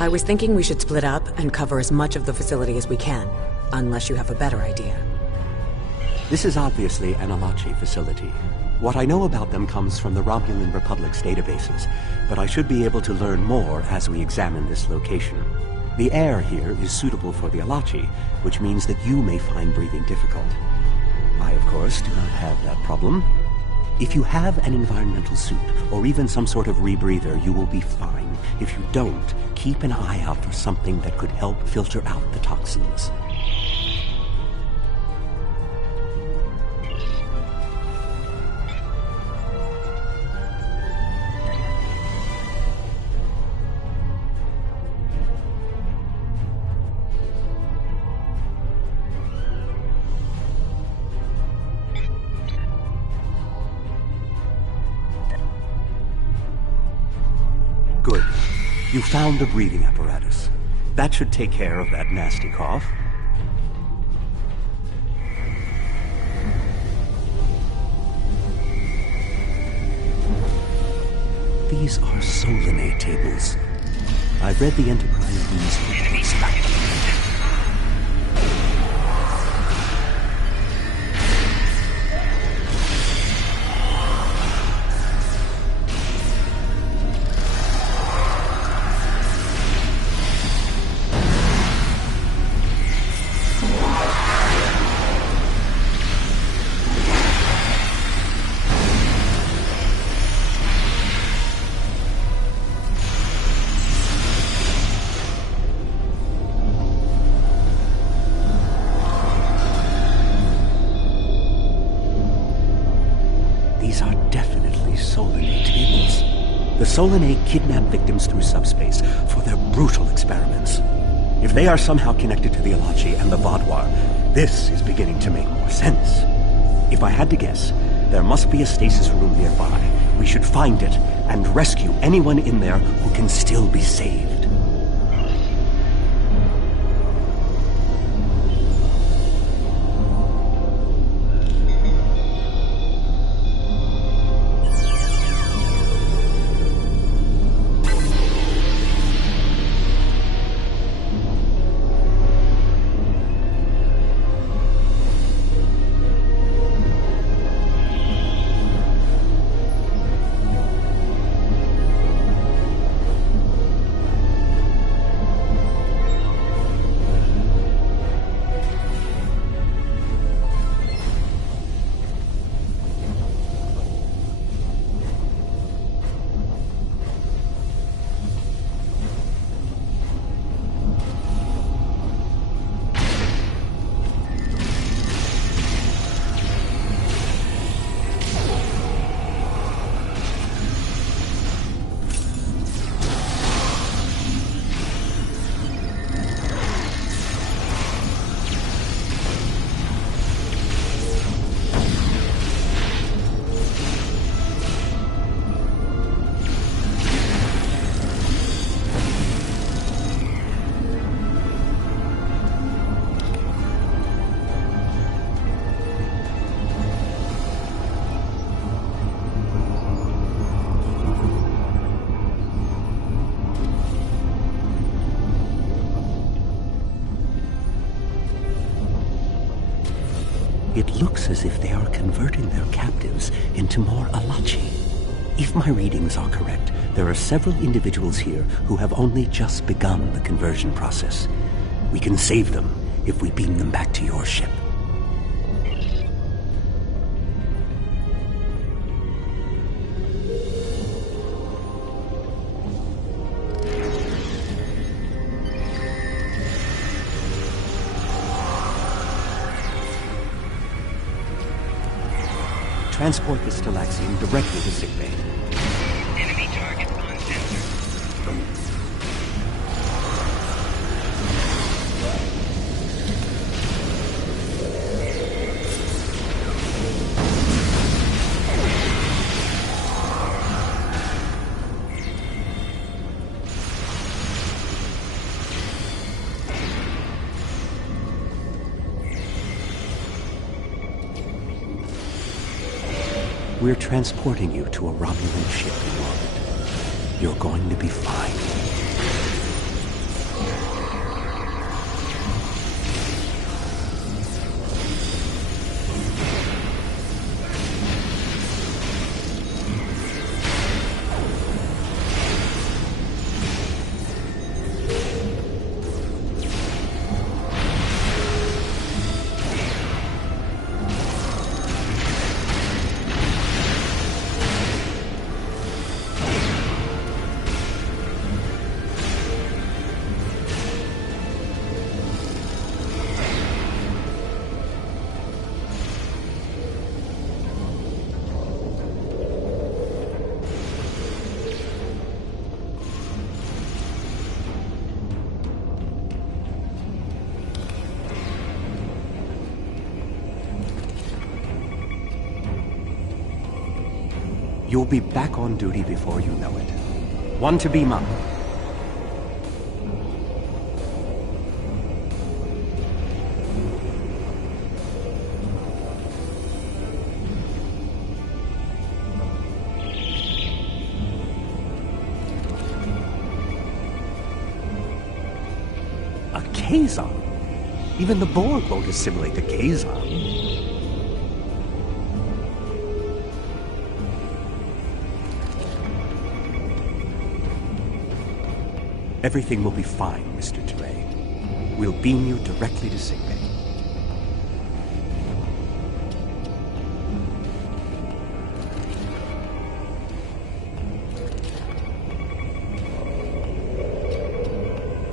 I was thinking we should split up and cover as much of the facility as we can, unless you have a better idea. This is obviously an Alachi facility. What I know about them comes from the Romulan Republic's databases, but I should be able to learn more as we examine this location. The air here is suitable for the Alachi, which means that you may find breathing difficult. I, of course, do not have that problem. If you have an environmental suit, or even some sort of rebreather, you will be fine. If you don't, keep an eye out for something that could help filter out the toxins. Good. You found the breathing apparatus. That should take care of that nasty cough. These are Solanae tables. I've read the Enterprise news reports about them. These are definitely Solanae tables. The Solanae kidnap victims through subspace for their brutal experiments. If they are somehow connected to the Alachi and the Vaadwaur, this is beginning to make more sense. If I had to guess, there must be a stasis room nearby. We should find it and rescue anyone in there who can still be saved. It looks as if they are converting their captives into more Alachi. If my readings are correct, there are several individuals here who have only just begun the conversion process. We can save them if we beam them back to your ship. Transport the Stalaxium directly to sickbay. Enemy target on sensor. We're transporting you to a Romulan ship in orbit. You're going to be fine. You'll be back on duty before you know it. One to beam up. A Kazon? Even the Borg won't assimilate the Kazon. Everything will be fine, Mr. Teray. We'll beam you directly to sickbay.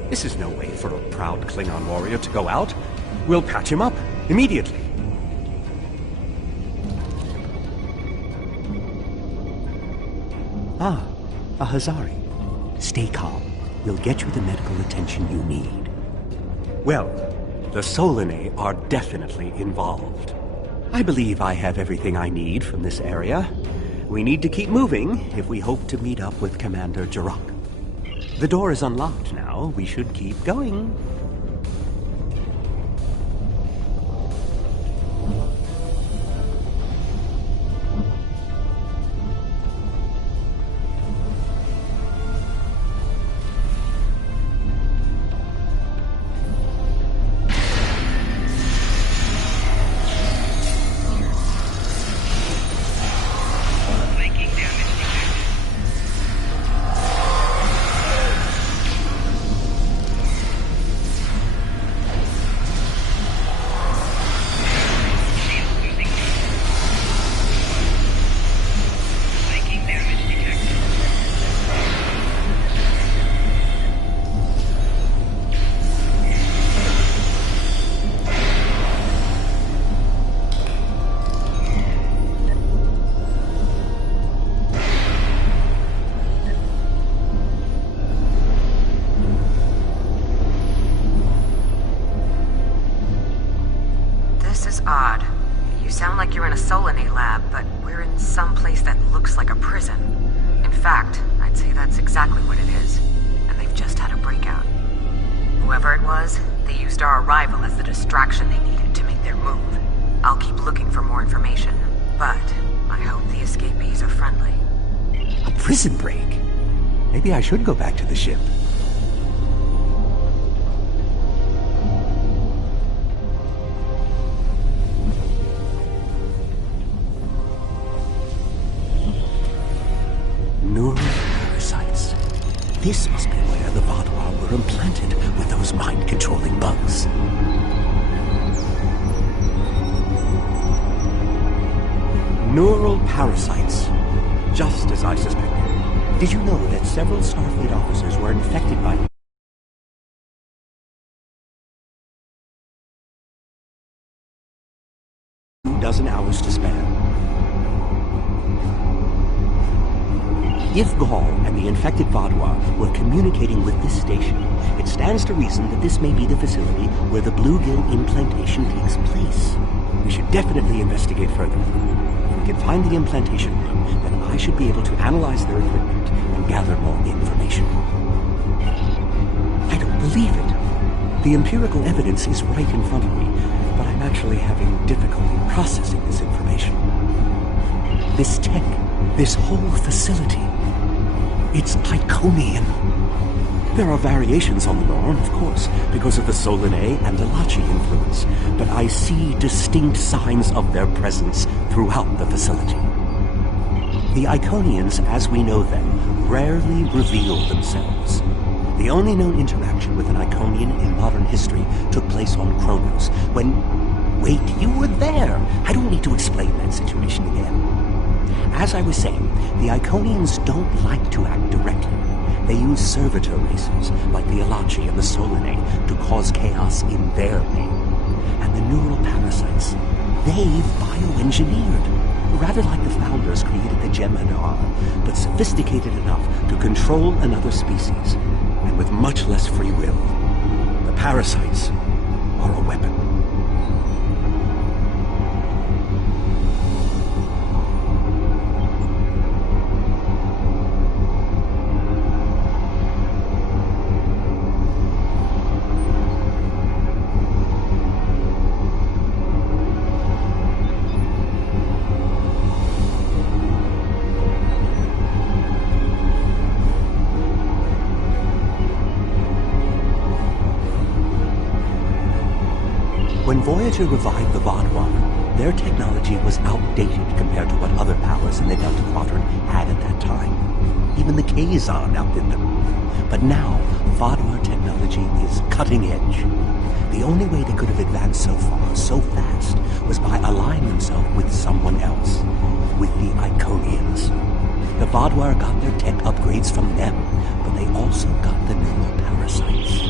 This is no way for a proud Klingon warrior to go out. We'll patch him up immediately. Ah, a Hazari. Stay calm. We'll get you the medical attention you need. Well, the Solanae are definitely involved. I believe I have everything I need from this area. We need to keep moving if we hope to meet up with Commander Jirok. The door is unlocked now. We should keep going. Odd. You sound like you're in a Solanae lab, but we're in some place that looks like a prison. In fact, I'd say that's exactly what it is. And they've just had a breakout. Whoever it was, they used our arrival as the distraction they needed to make their move. I'll keep looking for more information, but I hope the escapees are friendly. A prison break? Maybe I should go back to the ship. Neural parasites. This must be where the Vadua were implanted with those mind-controlling bugs. Neural parasites. Just as I suspected. Did you know that several Starfleet officers were infected by them? Dozen hours to spare. If Gaul and the infected Vadua were communicating with this station, it stands to reason that this may be the facility where the bluegill implantation takes place. We should definitely investigate further. If we can find the implantation room, then I should be able to analyze their equipment and gather more information. I don't believe it. The empirical evidence is right in front of me, but I'm actually having difficulty processing this information. This tech, this whole facility, it's Iconian. There are variations on the norm, of course, because of the Solanae and Alachi influence, but I see distinct signs of their presence throughout the facility. The Iconians, as we know them, rarely reveal themselves. The only known interaction with an Iconian in modern history took place on Kronos, when... Wait, you were there! I don't need to explain that situation again. As I was saying, the Iconians don't like to act directly. They use servitor races, like the Alachi and the Solanae, to cause chaos in their name. And the neural parasites, they've bioengineered. Rather like the founders created the Jem'Hadar, but sophisticated enough to control another species, and with much less free will. The parasites are a weapon. Voyager revived the Vaadwaur, their technology was outdated compared to what other powers in the Delta Quadrant had at that time. Even the Kazon outdid them. But now, Vaadwaur technology is cutting edge. The only way they could have advanced so far, so fast, was by allying themselves with someone else, with the Iconians. The Vaadwaur got their tech upgrades from them, but they also got the neural parasites.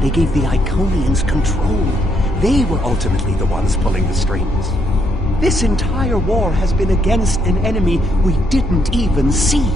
They gave the Iconians control. They were ultimately the ones pulling the strings. This entire war has been against an enemy we didn't even see.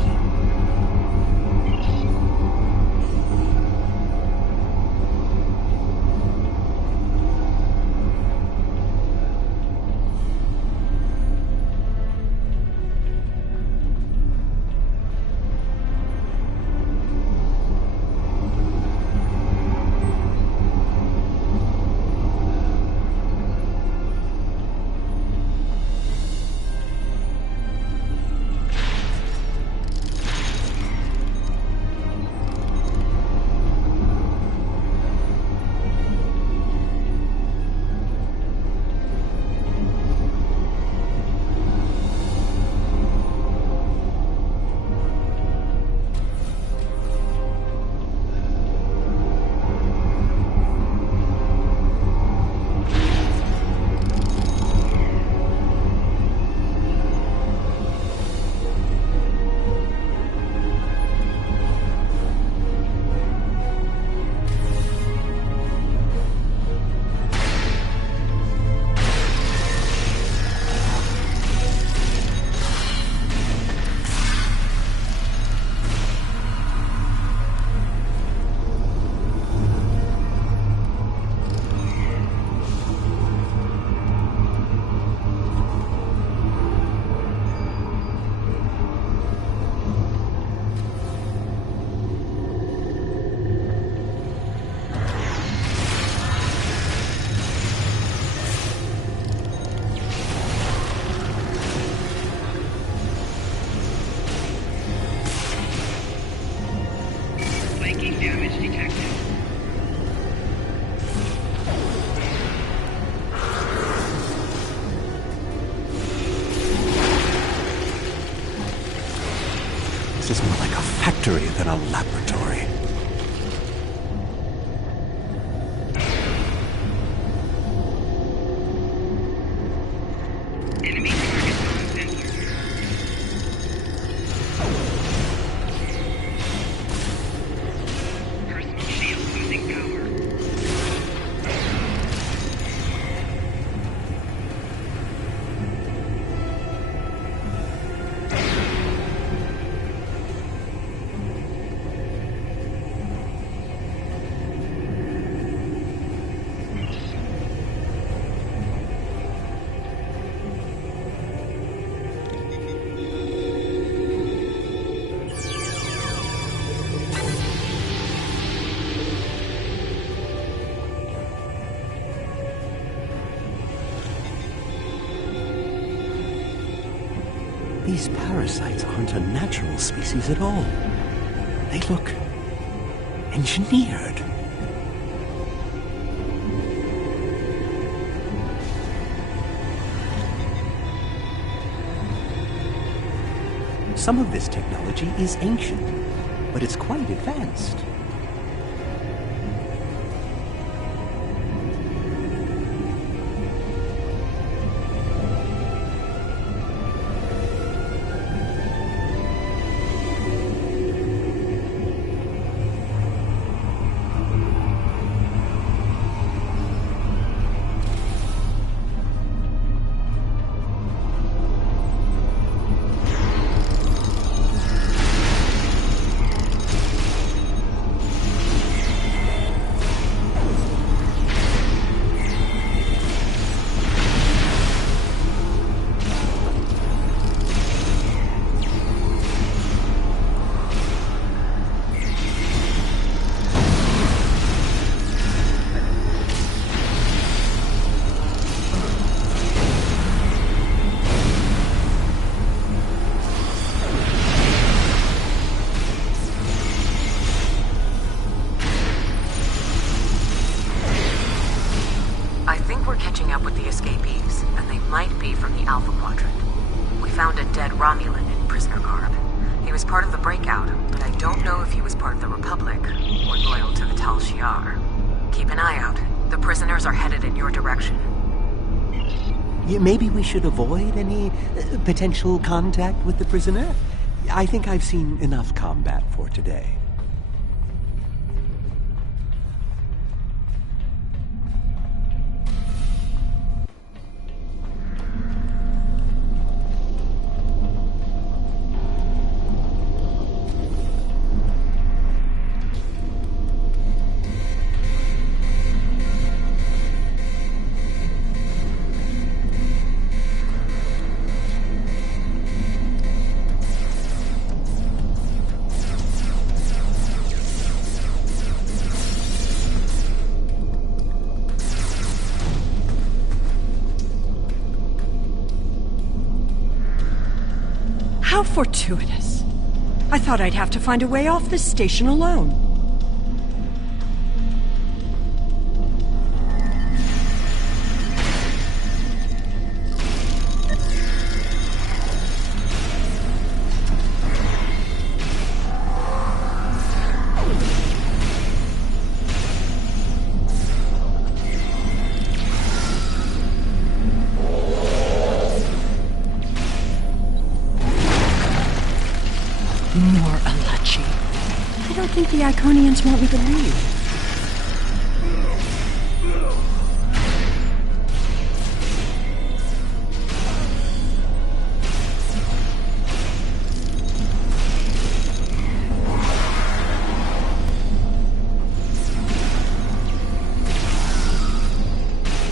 Damage detected. This is more like a factory than a laboratory. Enemy target on sensor. Personal shield losing power. These parasites aren't a natural species at all. They look engineered. Some of this technology is ancient, but it's quite advanced. up with the escapees, and they might be from the Alpha Quadrant. We found a dead Romulan in prisoner garb. He was part of the breakout, but I don't know if he was part of the Republic or loyal to the Tal Shiar. Keep an eye out. The prisoners are headed in your direction. Maybe we should avoid any potential contact with the prisoner? I think I've seen enough combat for today. How fortuitous. I thought I'd have to find a way off this station alone. More Alachi. I don't think the Iconians want me to leave.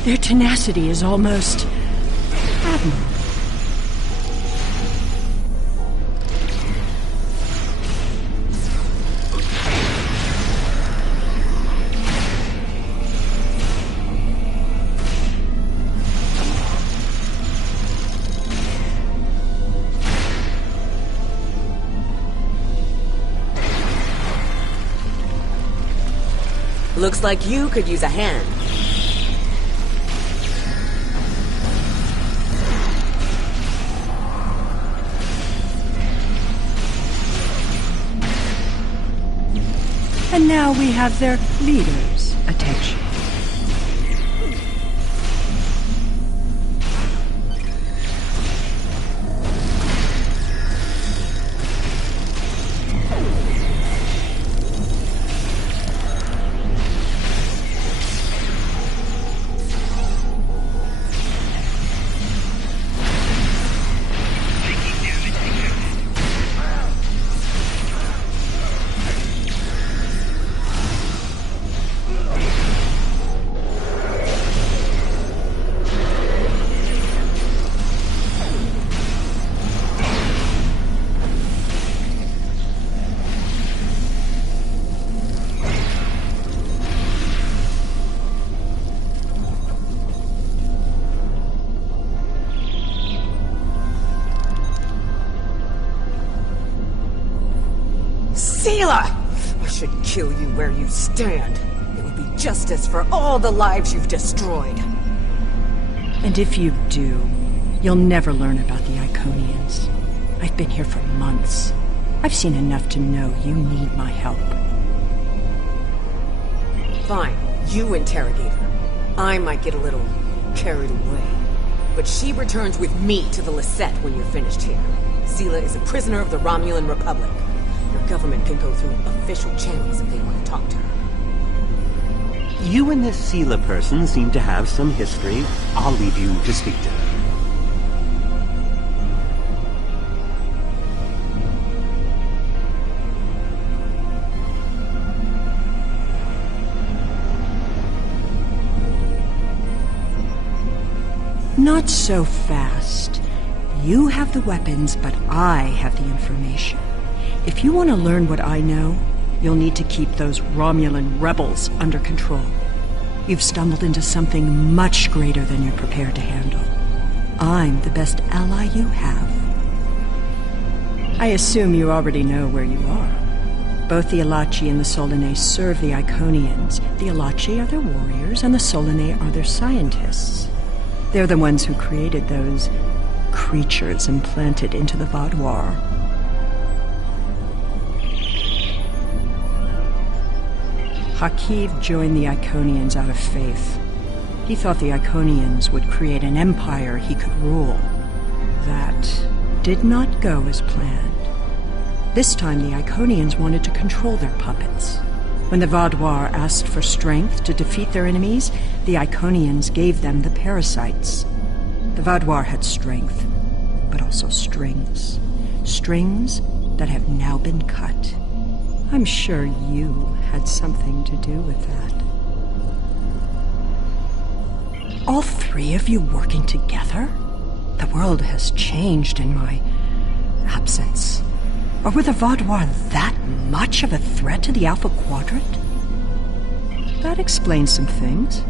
Their tenacity is almost admirable. Looks like you could use a hand. And now we have their leader's attention. Seela! I should kill you where you stand. It would be justice for all the lives you've destroyed. And if you do, you'll never learn about the Iconians. I've been here for months. I've seen enough to know you need my help. Fine, you interrogate her. I might get a little carried away. But she returns with me to the Lisette when you're finished here. Seela is a prisoner of the Romulan Republic. Your government can go through official channels if they want to talk to her. You and this Seela person seem to have some history. I'll leave you to speak to her. Not so fast. You have the weapons, but I have the information. If you want to learn what I know, you'll need to keep those Romulan rebels under control. You've stumbled into something much greater than you're prepared to handle. I'm the best ally you have. I assume you already know where you are. Both the Alachi and the Solanae serve the Iconians. The Alachi are their warriors, and the Solanae are their scientists. They're the ones who created those creatures implanted into the Vaadwaur. Hakiv joined the Iconians out of faith. He thought the Iconians would create an empire he could rule. That did not go as planned. This time the Iconians wanted to control their puppets. When the Vaadwaur asked for strength to defeat their enemies, the Iconians gave them the parasites. The Vaadwaur had strength, but also strings. Strings that have now been cut. I'm sure you had something to do with that. All three of you working together? The world has changed in my absence. Or were the Vaadwaur that much of a threat to the Alpha Quadrant? That explains some things.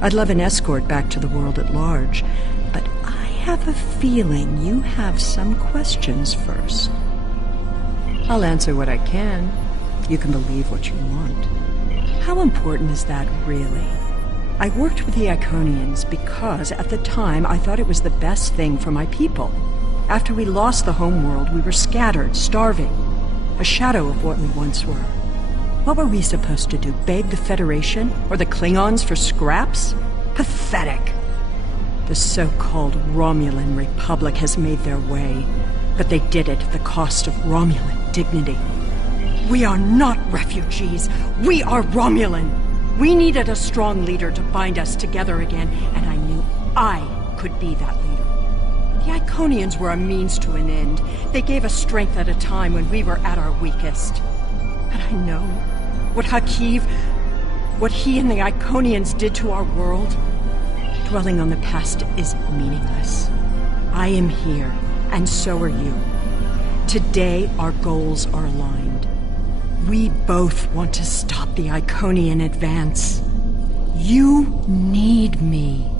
I'd love an escort back to the world at large, but I have a feeling you have some questions first. I'll answer what I can. You can believe what you want. How important is that, really? I worked with the Iconians because, at the time, I thought it was the best thing for my people. After we lost the homeworld, we were scattered, starving. A shadow of what we once were. What were we supposed to do, beg the Federation or the Klingons for scraps? Pathetic. The so-called Romulan Republic has made their way, but they did it at the cost of Romulan dignity. We are not refugees. We are Romulan. We needed a strong leader to bind us together again, and I knew I could be that leader. The Iconians were a means to an end. They gave us strength at a time when we were at our weakest. But I know what Hakiv, what he and the Iconians did to our world. Dwelling on the past is meaningless. I am here, and so are you. Today, our goals are aligned. We both want to stop the Iconian advance. You need me.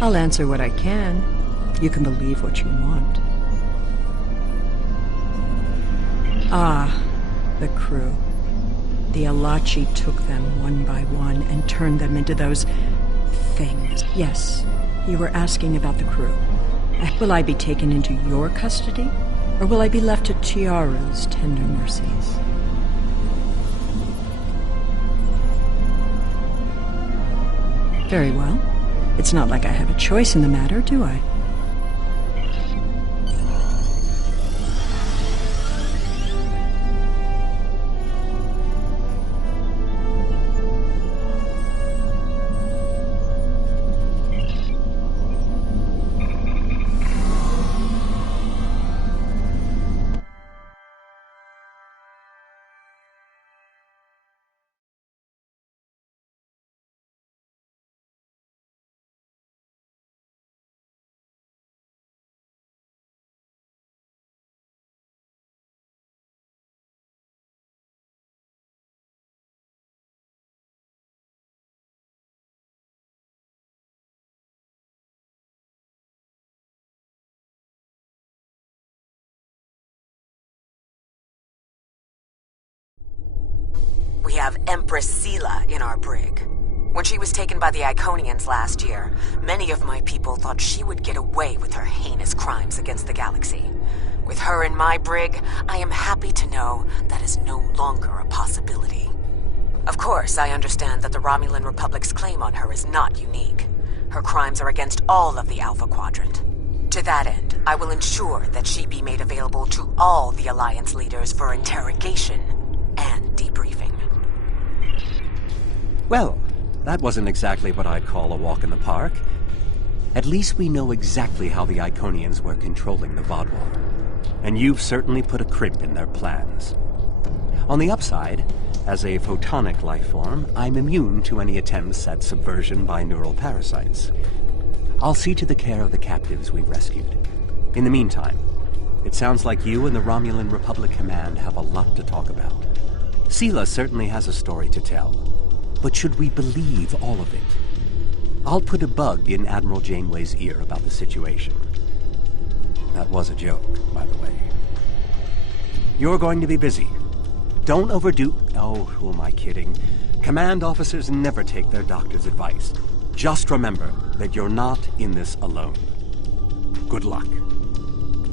I'll answer what I can. You can believe what you want. Ah, the crew. The Alachi took them one by one and turned them into those things. Yes, you were asking about the crew. Will I be taken into your custody, or will I be left to Tiaru's tender mercies? Very well. It's not like I have a choice in the matter, do I? We have Empress Sela in our brig. When she was taken by the Iconians last year, many of my people thought she would get away with her heinous crimes against the galaxy. With her in my brig, I am happy to know that is no longer a possibility. Of course, I understand that the Romulan Republic's claim on her is not unique. Her crimes are against all of the Alpha Quadrant. To that end, I will ensure that she be made available to all the Alliance leaders for interrogation and debriefing. Well, that wasn't exactly what I'd call a walk in the park. At least we know exactly how the Iconians were controlling the Vaadwaur. And you've certainly put a crimp in their plans. On the upside, as a photonic life form, I'm immune to any attempts at subversion by neural parasites. I'll see to the care of the captives we rescued. In the meantime, it sounds like you and the Romulan Republic Command have a lot to talk about. Sela certainly has a story to tell. But should we believe all of it? I'll put a bug in Admiral Janeway's ear about the situation. That was a joke, by the way. You're going to be busy. Don't overdo... Oh, who am I kidding? Command officers never take their doctor's advice. Just remember that you're not in this alone. Good luck.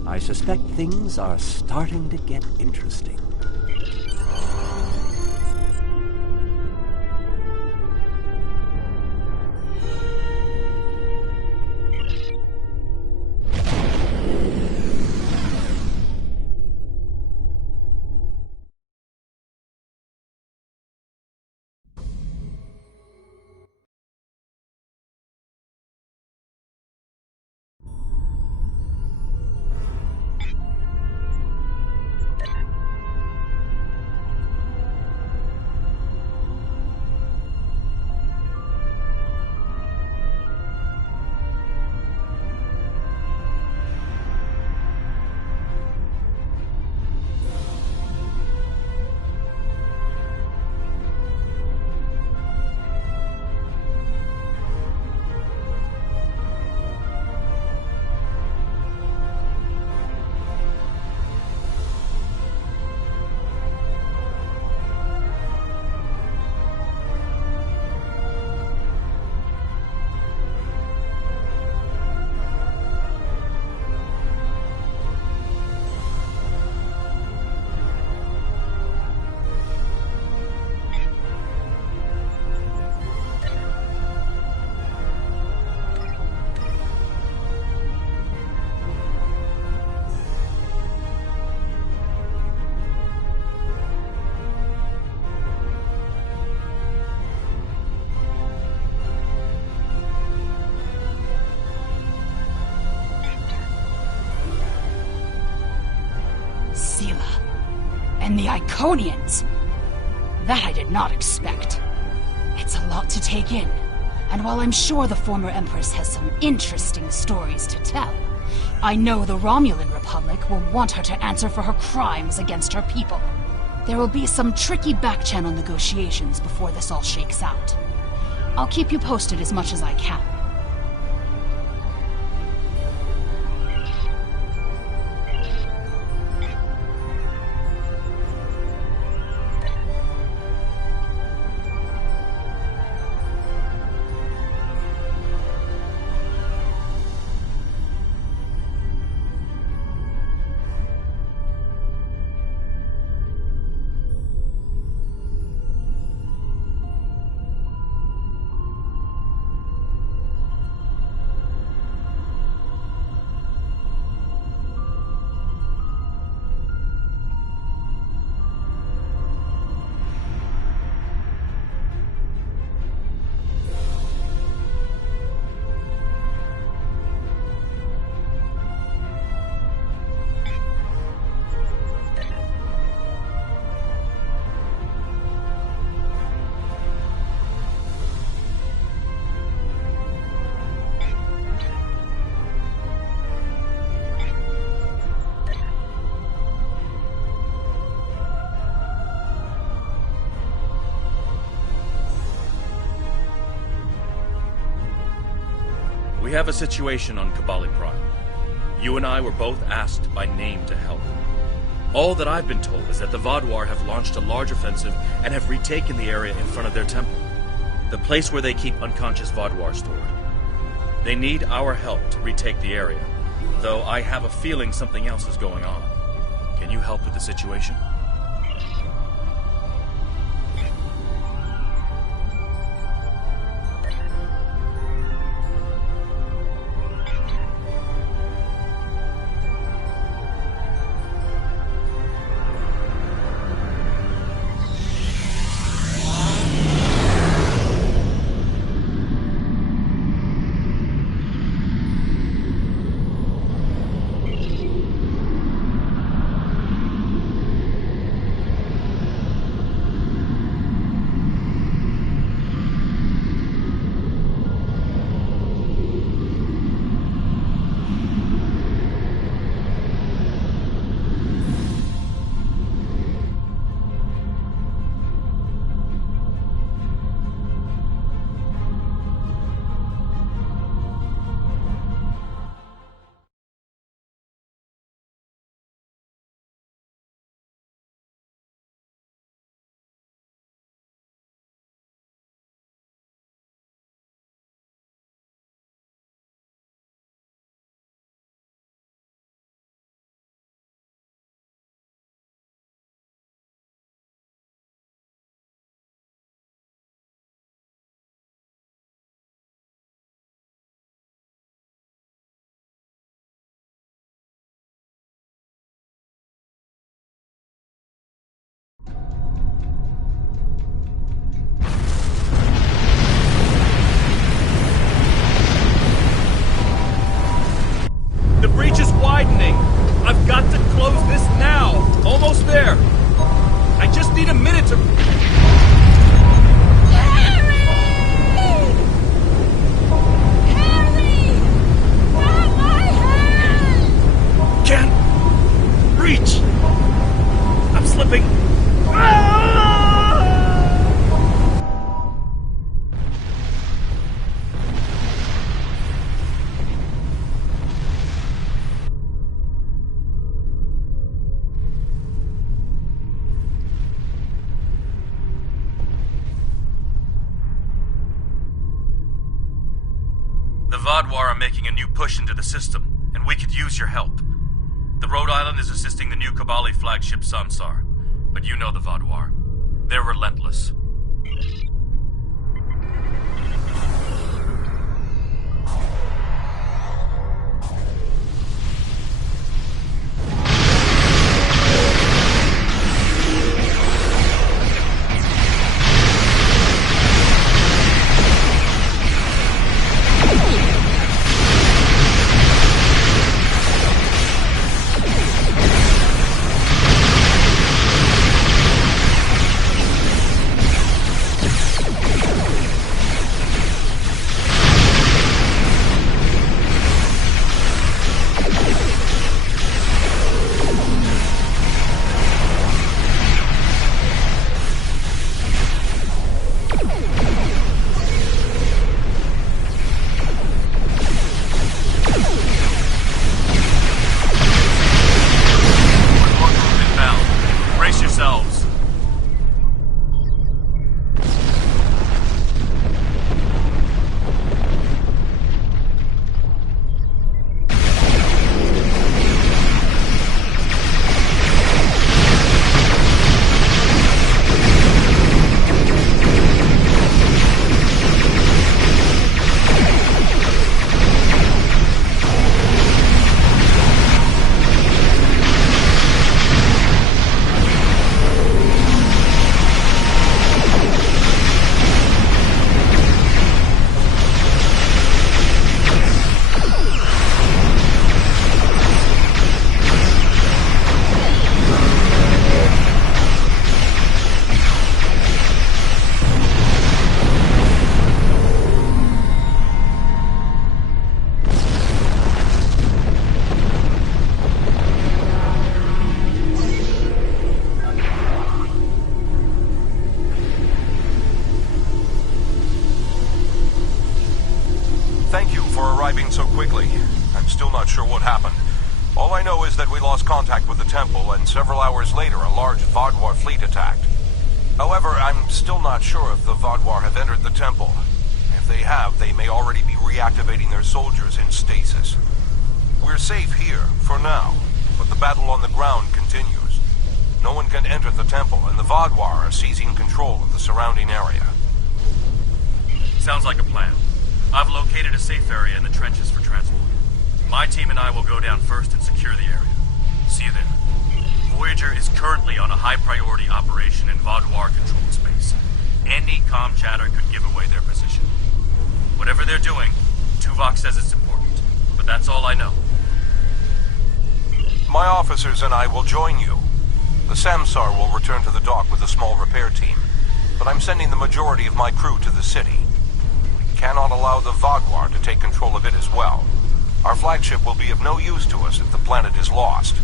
I suspect things are starting to get interesting. And the Iconians! That I did not expect. It's a lot to take in, and while I'm sure the former Empress has some interesting stories to tell, I know the Romulan Republic will want her to answer for her crimes against her people. There will be some tricky back-channel negotiations before this all shakes out. I'll keep you posted as much as I can. We have a situation on Kabali Prime. You and I were both asked by name to help. All that I've been told is that the Vaadwaur have launched a large offensive and have retaken the area in front of their temple, the place where they keep unconscious Vaadwaur stored. They need our help to retake the area, though I have a feeling something else is going on. Can you help with the situation? get to... Can't reach. I'm slipping. The Vadwar are making a new push into the system, and we could use your help. The Rhode Island is assisting the new Kabali flagship Samsar, but you know the Vadwar. They're relentless. arriving so quickly. I'm still not sure what happened. All I know is that we lost contact with the temple, and several hours later a large Vadwar fleet attacked. However, I'm still not sure if the Vadwar have entered the temple. If they have, they may already be reactivating their soldiers in stasis. We're safe here, for now, but the battle on the ground continues. No one can enter the temple, and the Vadwar are seizing control of the surrounding area. Sounds like a plan. I've located a safe area in the trenches for transport. My team and I will go down first and secure the area. See you there. Voyager is currently on a high-priority operation in Vadwar-controlled space. Any comm chatter could give away their position. Whatever they're doing, Tuvok says it's important, but that's all I know. My officers and I will join you. The Samsar will return to the dock with a small repair team, but I'm sending the majority of my crew to the city. We cannot allow the Vadwar to take control of it as well. Our flagship will be of no use to us if the planet is lost.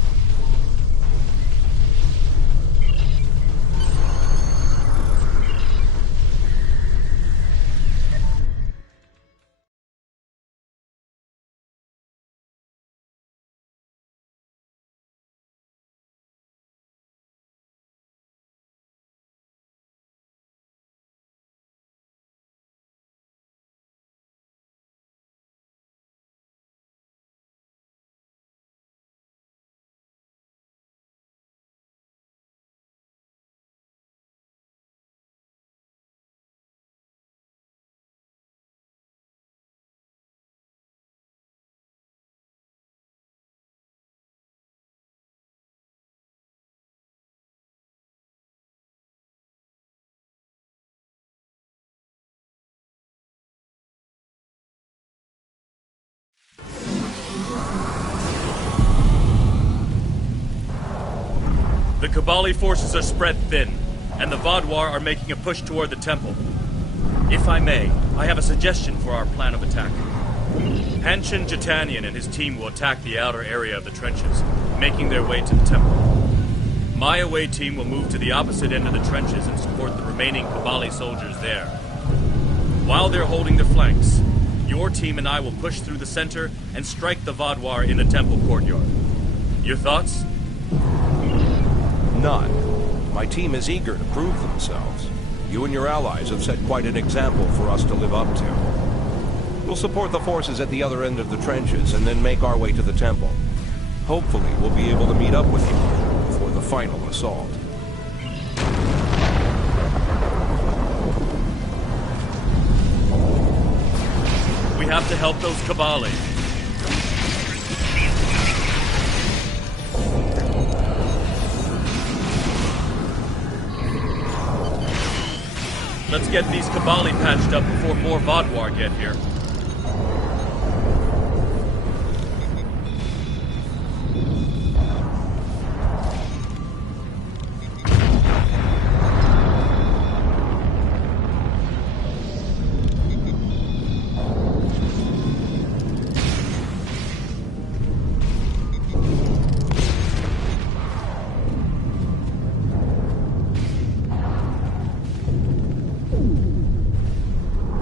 The Kabali forces are spread thin. and the Vodwar are making a push toward the temple. If I may, I have a suggestion for our plan of attack. Hanshin Jatanian and his team will attack the outer area of the trenches, making their way to the temple. My away team will move to the opposite end of the trenches and support the remaining Kabali soldiers there. While they're holding their flanks, your team and I will push through the center and strike the Vodwar in the temple courtyard. Your thoughts? None. My team is eager to prove themselves. You and your allies have set quite an example for us to live up to. We'll support the forces at the other end of the trenches and then make our way to the temple. Hopefully, we'll be able to meet up with you for the final assault. We have to help those Kabali. Let's get these Kabali patched up before more Vodwar get here.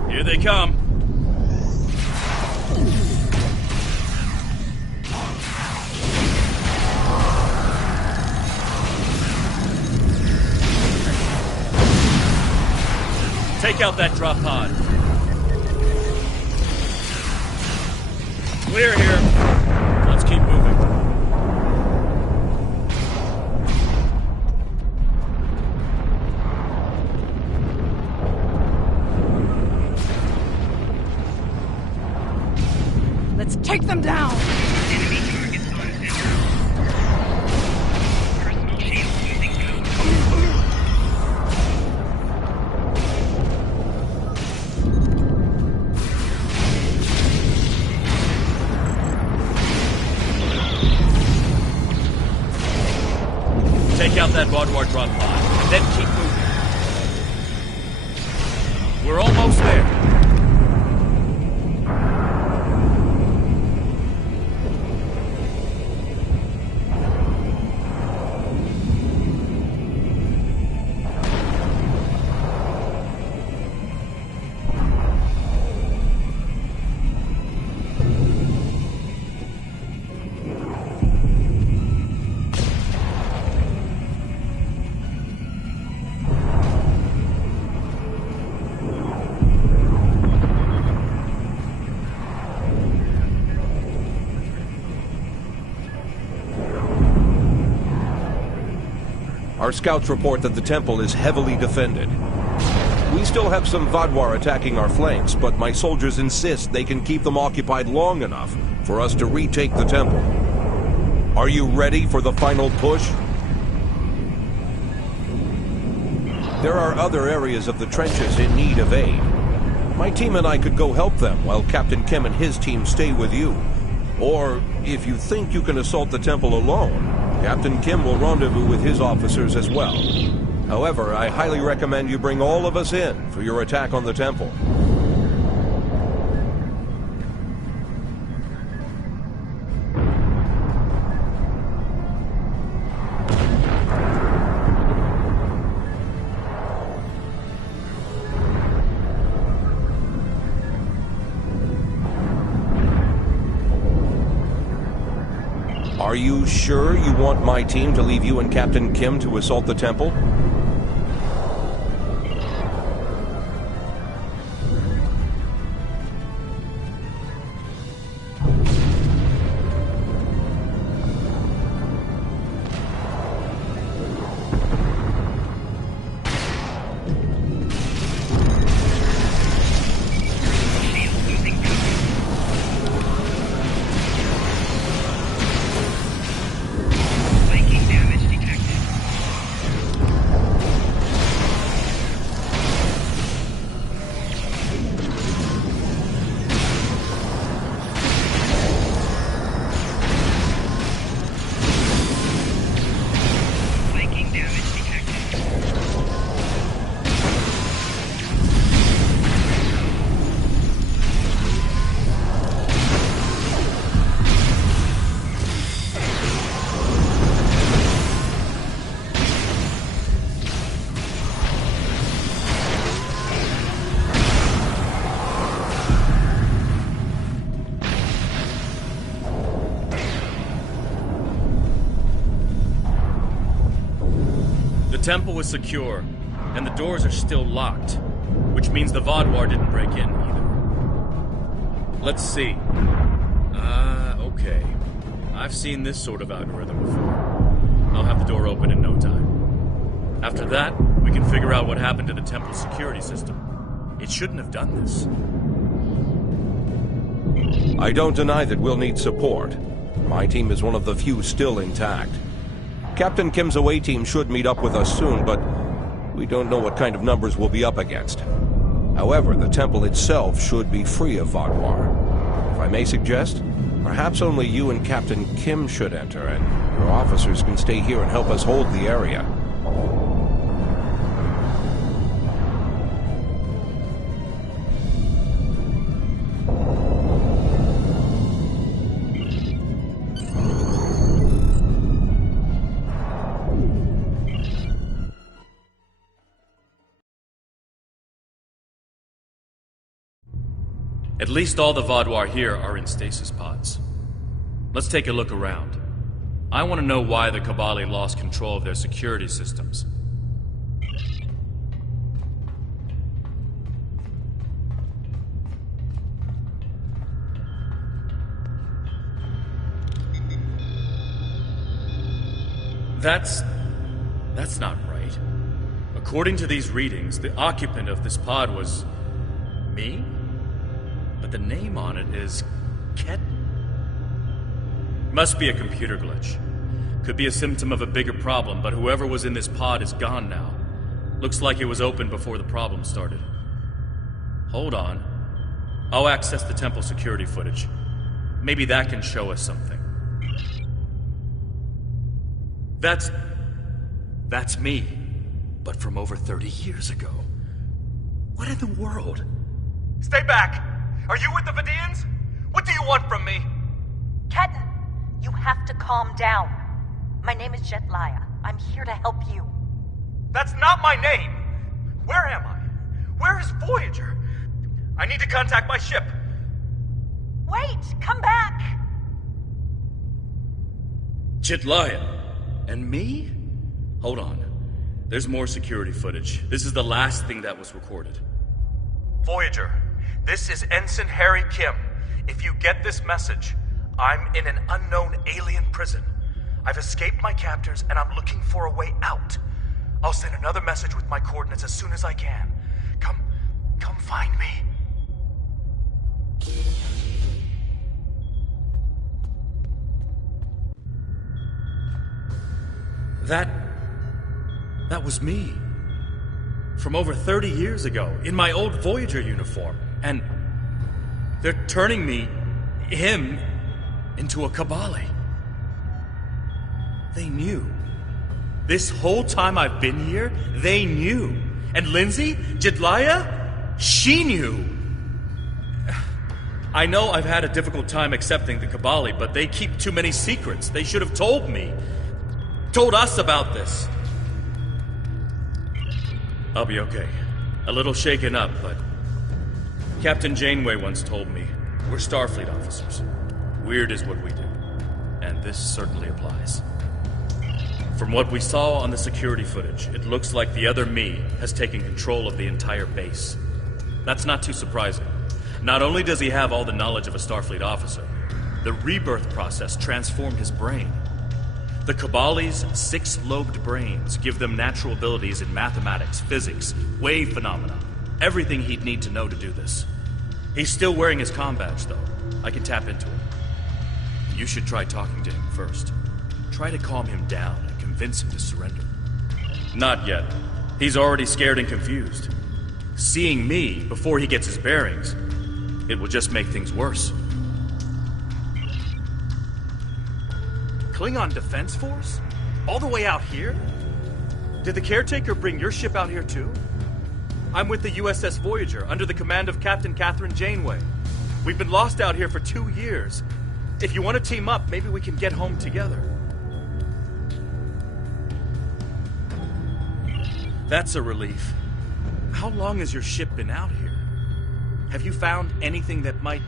Here they come. Take out that drop pod. Clear here. Let's keep moving. Let's take them down! Enemy targets on center. Personal shield using cover. Take out that Vodwar drop pod, and then keep moving. We're almost there. Our scouts report that the temple is heavily defended. We still have some Vodwar attacking our flanks, but my soldiers insist they can keep them occupied long enough for us to retake the temple. Are you ready for the final push? There are other areas of the trenches in need of aid. My team and I could go help them while Captain Kim and his team stay with you. Or, if you think you can assault the temple alone, Captain Kim will rendezvous with his officers as well. However, I highly recommend you bring all of us in for your attack on the temple. Are you sure you want my team to leave you and Captain Kim to assault the temple? temple is secure, and the doors are still locked, which means the Vaadwaur didn't break in either. Let's see. Okay. I've seen this sort of algorithm before. I'll have the door open in no time. After that, we can figure out what happened to the temple's security system. It shouldn't have done this. I don't deny that we'll need support. My team is one of the few still intact. Captain Kim's away team should meet up with us soon, but we don't know what kind of numbers we'll be up against. However, the temple itself should be free of Vaadwaur. If I may suggest, perhaps only you and Captain Kim should enter, and your officers can stay here and help us hold the area. At least all the Vaadwaur here are in stasis pods. Let's take a look around. I want to know why the Kabali lost control of their security systems. That's not right. According to these readings, the occupant of this pod was... me? But the name on it is... Ket? Must be a computer glitch. Could be a symptom of a bigger problem, but whoever was in this pod is gone now. Looks like it was open before the problem started. Hold on. I'll access the temple security footage. Maybe that can show us something. That's me. But from over 30 years ago. What in the world? Stay back! Are you with the Vidians? What do you want from me? Ketan, you have to calm down. My name is Jetlaya. I'm here to help you. That's not my name! Where am I? Where is Voyager? I need to contact my ship. Wait! Come back! Jetlaya? And me? Hold on. There's more security footage. This is the last thing that was recorded. Voyager, this is Ensign Harry Kim. If you get this message, I'm in an unknown alien prison. I've escaped my captors and I'm looking for a way out. I'll send another message with my coordinates as soon as I can. Come find me. That was me. From over 30 years ago, in my old Voyager uniform. And they're turning him, into a Kabali. They knew. This whole time I've been here, they knew. And Lindsay, Jetlaya, she knew. I know I've had a difficult time accepting the Kabali, but they keep too many secrets. They should have told me. Told us about this. I'll be okay. A little shaken up, but... Captain Janeway once told me, we're Starfleet officers. Weird is what we do. And this certainly applies. From what we saw on the security footage, it looks like the other me has taken control of the entire base. That's not too surprising. Not only does he have all the knowledge of a Starfleet officer, the rebirth process transformed his brain. The Kabali's 6-lobed brains give them natural abilities in mathematics, physics, wave phenomena, everything he'd need to know to do this. He's still wearing his comm badge, though. I can tap into him. You should try talking to him first. Try to calm him down and convince him to surrender. Not yet. He's already scared and confused. Seeing me before he gets his bearings, it will just make things worse. Klingon Defense Force? All the way out here? Did the caretaker bring your ship out here too? I'm with the USS Voyager, under the command of Captain Catherine Janeway. We've been lost out here for 2 years. If you want to team up, maybe we can get home together. That's a relief. How long has your ship been out here? Have you found anything that might...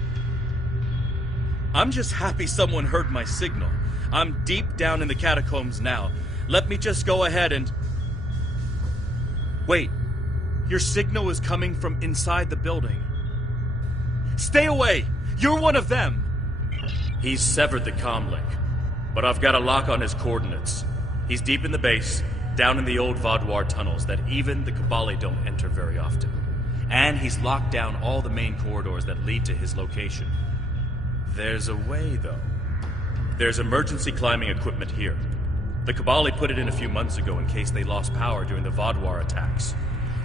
I'm just happy someone heard my signal. I'm deep down in the catacombs now. Let me just go ahead and... Wait, your signal is coming from inside the building. Stay away! You're one of them! He's severed the comm link, but I've got a lock on his coordinates. He's deep in the base, down in the old Vaudouar tunnels that even the Kabali don't enter very often. And he's locked down all the main corridors that lead to his location. There's a way, though. There's emergency climbing equipment here. The Kabali put it in a few months ago in case they lost power during the Vaudouar attacks.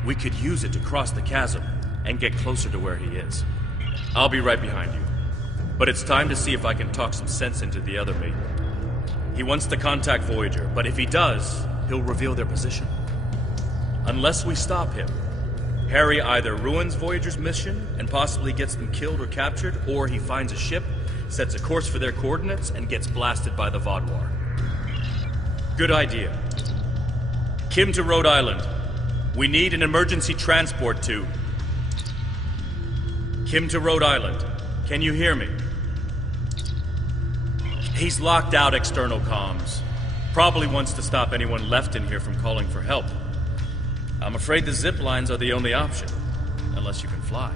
We could use it to cross the chasm and get closer to where he is. I'll be right behind you. But it's time to see if I can talk some sense into the other mate. He wants to contact Voyager, but if he does, he'll reveal their position. Unless we stop him, Harry either ruins Voyager's mission and possibly gets them killed or captured, or he finds a ship, sets a course for their coordinates, and gets blasted by the Vaudouar. Good idea. Kim to Rhode Island. We need an emergency transport to... Kim to Rhode Island. Can you hear me? He's locked out external comms. Probably wants to stop anyone left in here from calling for help. I'm afraid the zip lines are the only option, unless you can fly.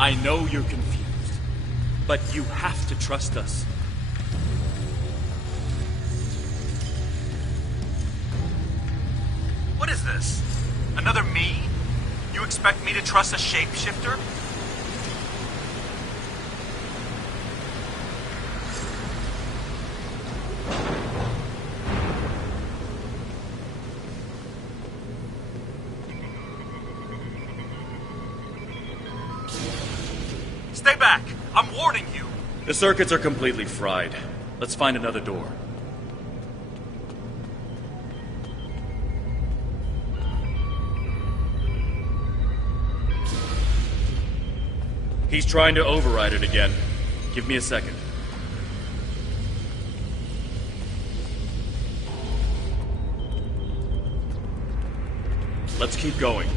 I know you're confused, but you have to trust us. What is this? Another me? You expect me to trust a shapeshifter? Stay back! I'm warning you! The circuits are completely fried. Let's find another door. He's trying to override it again. Give me a second. Let's keep going.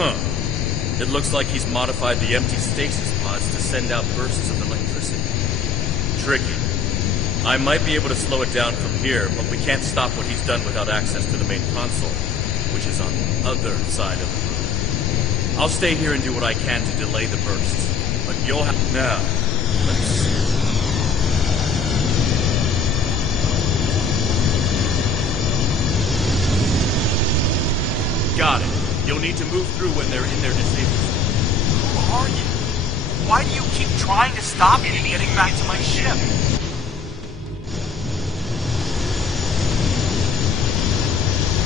Huh. It looks like he's modified the empty stasis pods to send out bursts of electricity. Tricky. I might be able to slow it down from here, but we can't stop what he's done without access to the main console, which is on the other side of the room. I'll stay here and do what I can to delay the bursts, but you'll have... Now, let's see. Got it. You'll need to move through when they're in their disabled state. Who are you? Why do you keep trying to stop me getting back to my ship?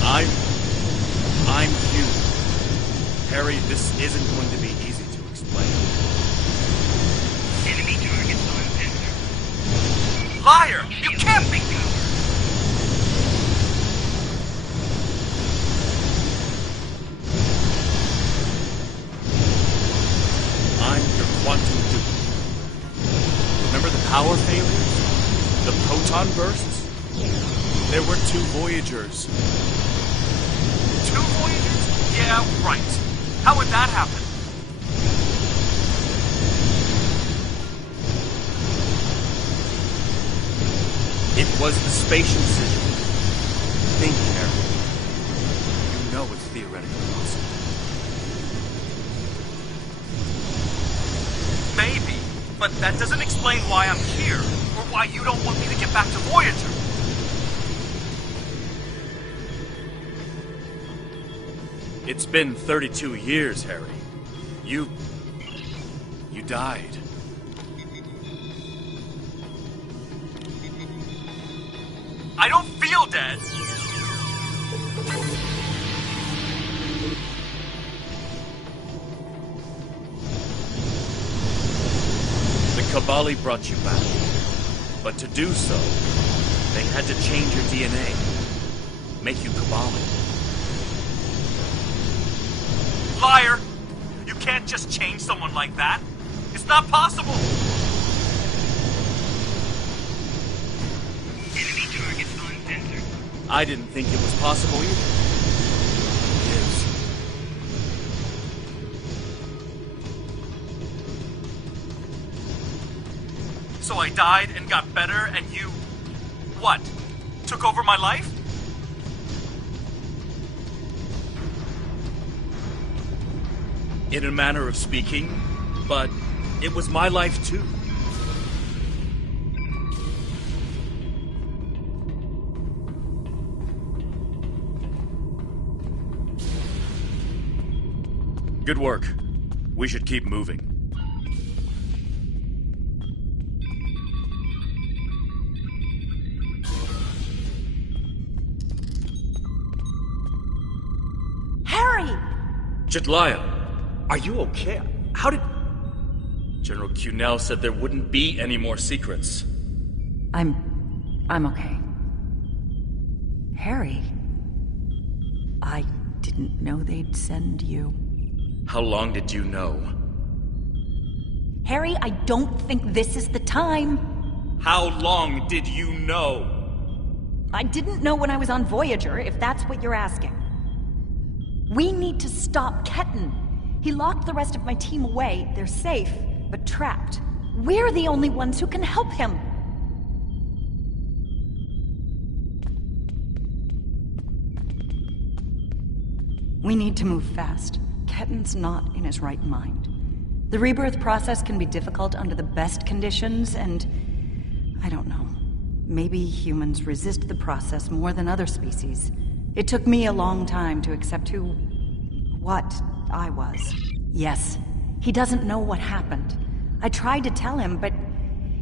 I'm human. Harry, this isn't going to be easy to explain. Enemy targets on sensor. Liar! You can't be! I'm your quantum dupe. Remember the power failures? The proton bursts? There were 2 Voyagers. 2 Voyagers? Yeah, right. How would that happen? It was the spatial signal. Think, Harry. You know it's theoretically possible. Maybe, but that doesn't explain why I'm here, or why you don't want me to get back to Voyager. It's been 32 years, Harry. You died. I don't feel dead. The Kabali brought you back. But to do so, they had to change your DNA. Make you Kabali. Liar! You can't just change someone like that. It's not possible. Enemy targets on sensor. I didn't think it was possible either. It is. So I died and got better, and you... what? Took over my life? In a manner of speaking, but it was my life too. Good work. We should keep moving. Harry! Jetlaya, are you okay? How did... General Cunell said there wouldn't be any more secrets. I'm okay. Harry, I didn't know they'd send you. How long did you know? Harry, I don't think this is the time. How long did you know? I didn't know when I was on Voyager, if that's what you're asking. We need to stop Ketan. He locked the rest of my team away. They're safe, but trapped. We're the only ones who can help him. We need to move fast. Ketan's not in his right mind. The rebirth process can be difficult under the best conditions, and... I don't know. Maybe humans resist the process more than other species. It took me a long time to accept what I was. Yes, he doesn't know what happened. I tried to tell him, but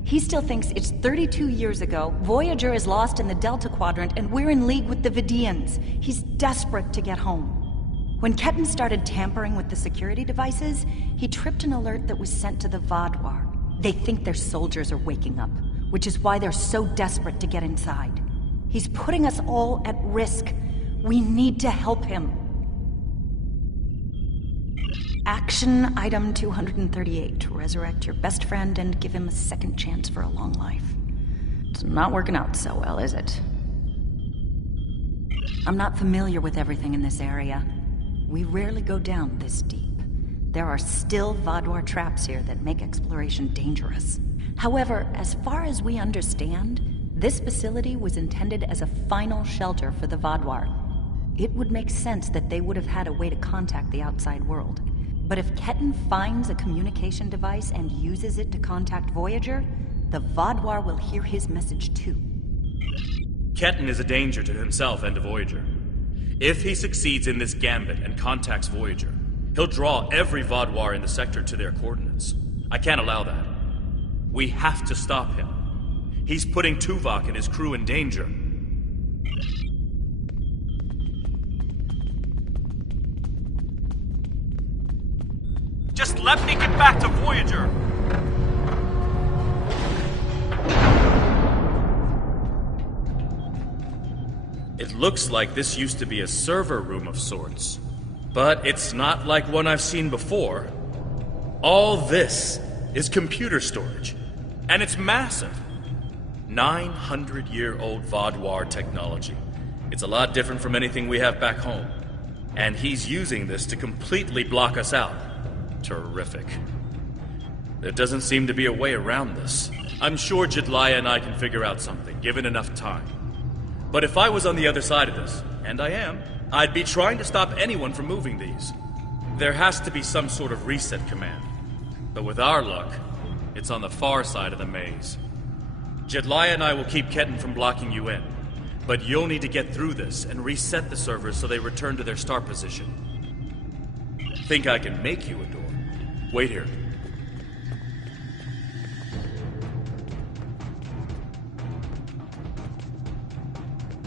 he still thinks it's 32 years ago, Voyager is lost in the Delta Quadrant, and we're in league with the Vidians. He's desperate to get home. When Ketan started tampering with the security devices, he tripped an alert that was sent to the Vadwar. They think their soldiers are waking up, which is why they're so desperate to get inside. He's putting us all at risk. We need to help him. Action item 238. Resurrect your best friend and give him a second chance for a long life. It's not working out so well, is it? I'm not familiar with everything in this area. We rarely go down this deep. There are still Vadwar traps here that make exploration dangerous. However, as far as we understand, this facility was intended as a final shelter for the Vadwar. It would make sense that they would have had a way to contact the outside world. But if Ketan finds a communication device and uses it to contact Voyager, the Vadwar will hear his message too. Ketan is a danger to himself and to Voyager. If he succeeds in this gambit and contacts Voyager, he'll draw every Vadwar in the sector to their coordinates. I can't allow that. We have to stop him. He's putting Tuvok and his crew in danger. Just let me get back to Voyager! It looks like this used to be a server room of sorts. But it's not like one I've seen before. All this is computer storage. And it's massive. 900-year-old Vaadwaur technology. It's a lot different from anything we have back home. And he's using this to completely block us out. Terrific. There doesn't seem to be a way around this. I'm sure Jedliah and I can figure out something, given enough time. But if I was on the other side of this, and I am, I'd be trying to stop anyone from moving these. There has to be some sort of reset command. But with our luck, it's on the far side of the maze. Jedliah and I will keep Ketan from blocking you in. But you'll need to get through this and reset the servers so they return to their start position. Think I can make you a door? Wait here.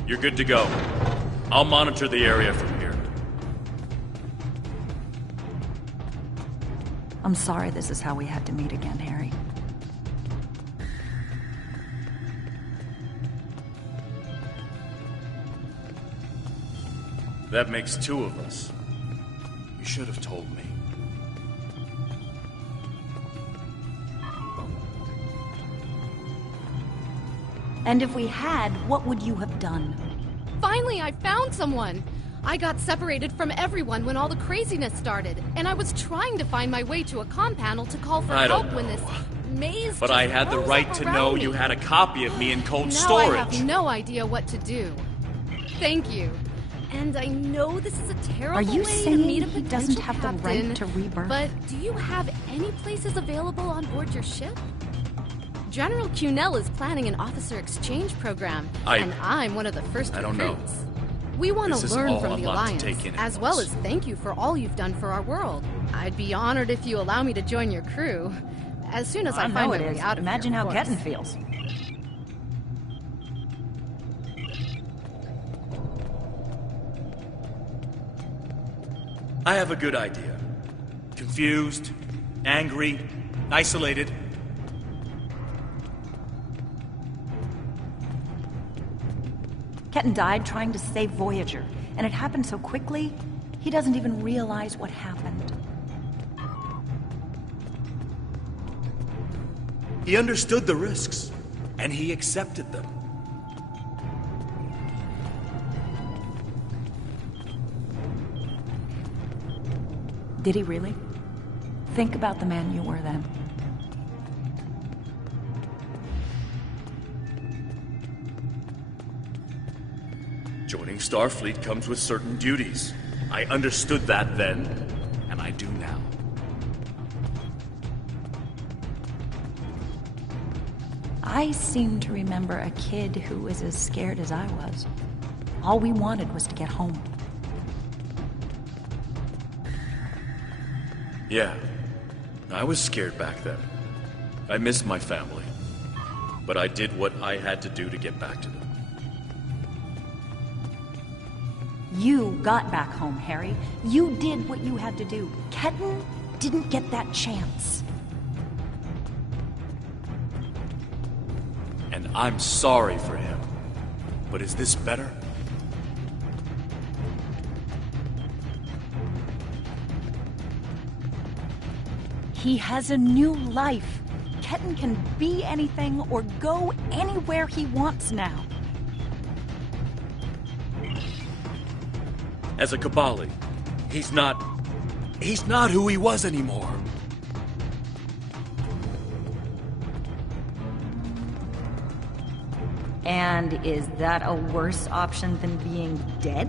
You're good to go. I'll monitor the area from here. I'm sorry this is how we had to meet again, Harry. That makes two of us. You should have told me. And if we had, what would you have done? Finally, I found someone! I got separated from everyone when all the craziness started, and I was trying to find my way to a comm panel to call for help when this maze But just I had the rose right up to around know me. you had a copy of me in cold Now storage. I have no idea what to do. Thank you. And I know this is a terrible Are you way to saying meet a he potential doesn't have the captain, right to rebirth? But do you have any places available on board your ship? General Cunell is planning an officer exchange program, and I'm one of the first I don't recruits. know. We want This to is learn all from a the lot to Alliance, take in at as well once. as thank you for all you've done for our world. I'd be honored if you allow me to join your crew, as soon as I find my way out of Imagine here, how of course. Ketan feels. I have a good idea. Confused, angry, isolated. Ketan died trying to save Voyager, and it happened so quickly, he doesn't even realize what happened. He understood the risks, and he accepted them. Did he really? Think about the man you were then. Joining Starfleet comes with certain duties. I understood that then, and I do now. I seem to remember a kid who was as scared as I was. All we wanted was to get home. Yeah, I was scared back then. I missed my family. But I did what I had to do to get back to them. You got back home, Harry. You did what you had to do. Ketan didn't get that chance. And I'm sorry for him. But is this better? He has a new life. Ketan can be anything or go anywhere he wants now. As a Kabali, he's not who he was anymore. And is that a worse option than being dead?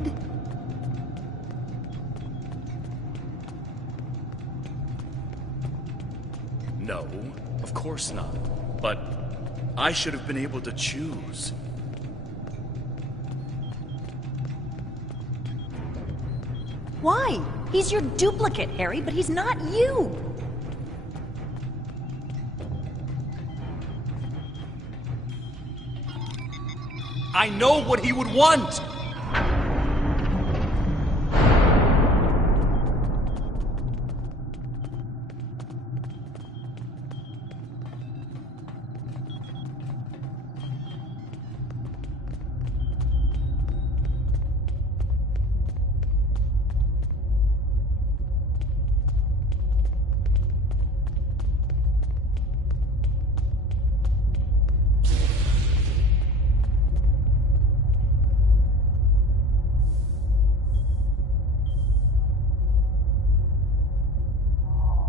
No, of course not. But I should have been able to choose. Why? He's your duplicate, Harry, but he's not you. I know what he would want!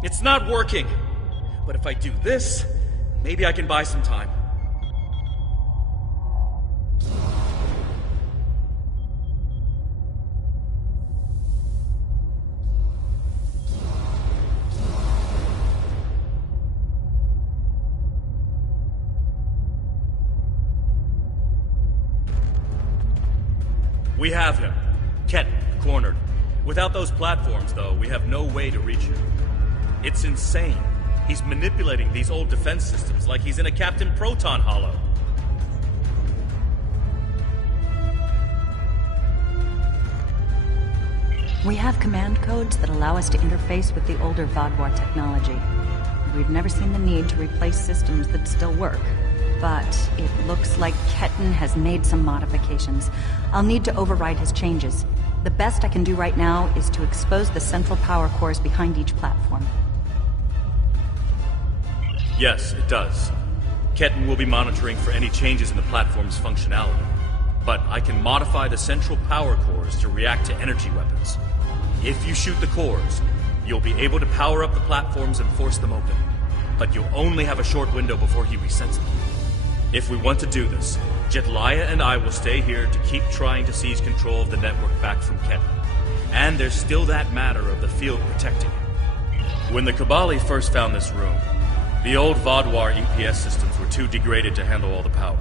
It's not working. But if I do this, maybe I can buy some time. We have him. Ket, cornered. Without those platforms, though, we have no way to reach him. It's insane. He's manipulating these old defense systems like he's in a Captain Proton Hollow. We have command codes that allow us to interface with the older Vadwar technology. We've never seen the need to replace systems that still work. But it looks like Ketten has made some modifications. I'll need to override his changes. The best I can do right now is to expose the central power cores behind each platform. Yes, it does. Ketten will be monitoring for any changes in the platform's functionality. But I can modify the central power cores to react to energy weapons. If you shoot the cores, you'll be able to power up the platforms and force them open. But you'll only have a short window before he resets them. If we want to do this, Jetlaya and I will stay here to keep trying to seize control of the network back from Ketten. And there's still that matter of the field protecting it. When the Kabali first found this room, the old Vadwar EPS systems were too degraded to handle all the power.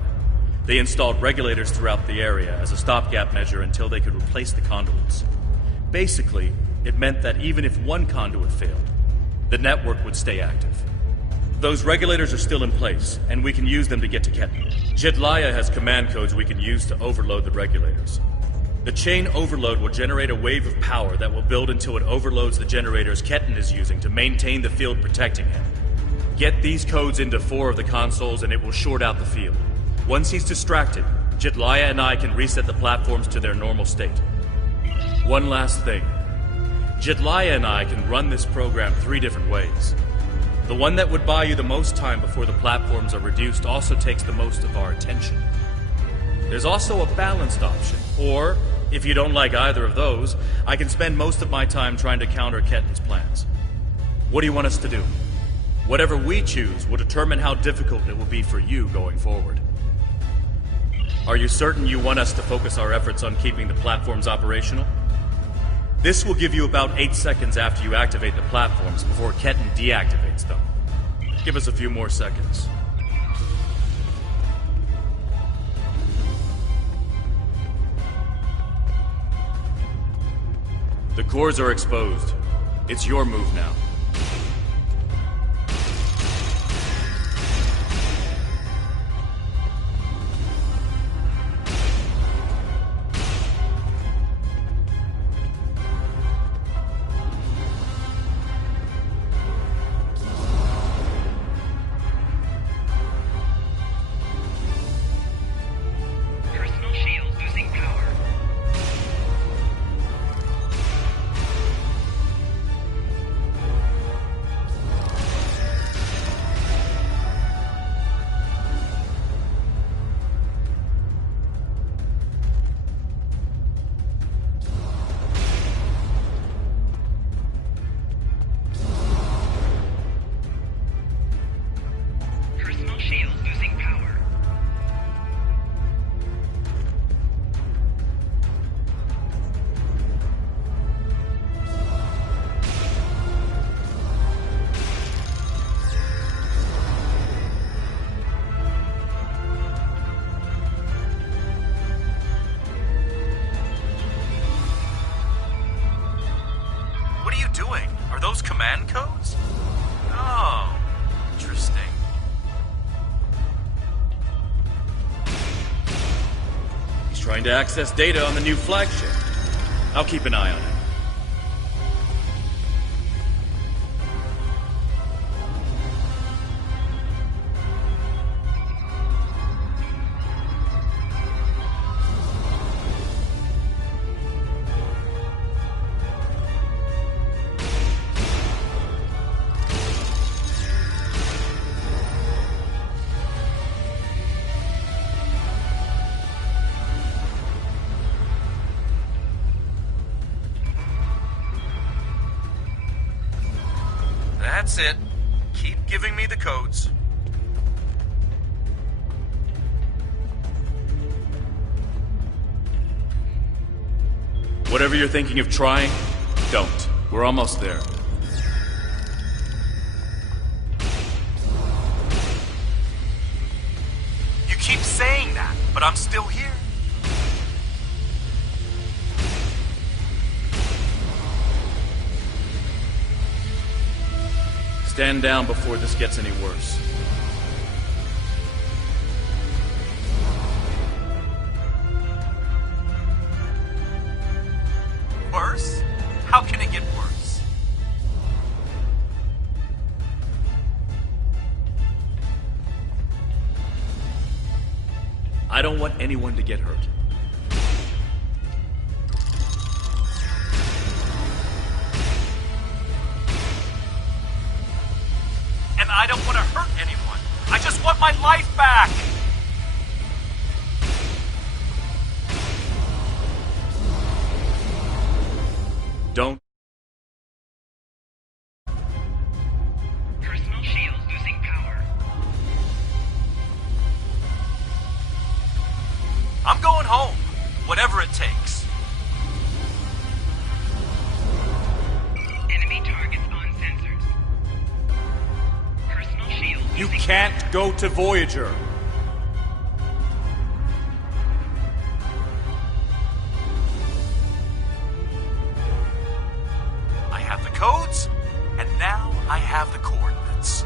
They installed regulators throughout the area as a stopgap measure until they could replace the conduits. Basically, it meant that even if one conduit failed, the network would stay active. Those regulators are still in place, and we can use them to get to Ketten. Jetlaya has command codes we can use to overload the regulators. The chain overload will generate a wave of power that will build until it overloads the generators Ketten is using to maintain the field protecting him. Get these codes into 4 of the consoles and it will short out the field. Once he's distracted, Jetlaya and I can reset the platforms to their normal state. One last thing. Jetlaya and I can run this program 3 different ways. The one that would buy you the most time before the platforms are reduced also takes the most of our attention. There's also a balanced option, or, if you don't like either of those, I can spend most of my time trying to counter Ketten's plans. What do you want us to do? Whatever we choose will determine how difficult it will be for you going forward. Are you certain you want us to focus our efforts on keeping the platforms operational? This will give you about 8 seconds after you activate the platforms before Ketten deactivates them. Give us a few more seconds. The cores are exposed. It's your move now. Command codes? Oh, interesting. trying to access data on the new flagship. I'll keep an eye on it. That's it. Keep giving me the codes. Whatever you're thinking of trying, don't. We're almost there. You keep saying that, but I'm still here. Stand down before this gets any worse. Worse? How can it get worse? I don't want anyone to get hurt. And I don't want to hurt anyone. I just want my life back! Don't. Personal shields losing power. I'm going home. Whatever it takes. Enemy targets on sensors. Personal shields You losing can't go to Voyager. I have the codes, and now I have the coordinates.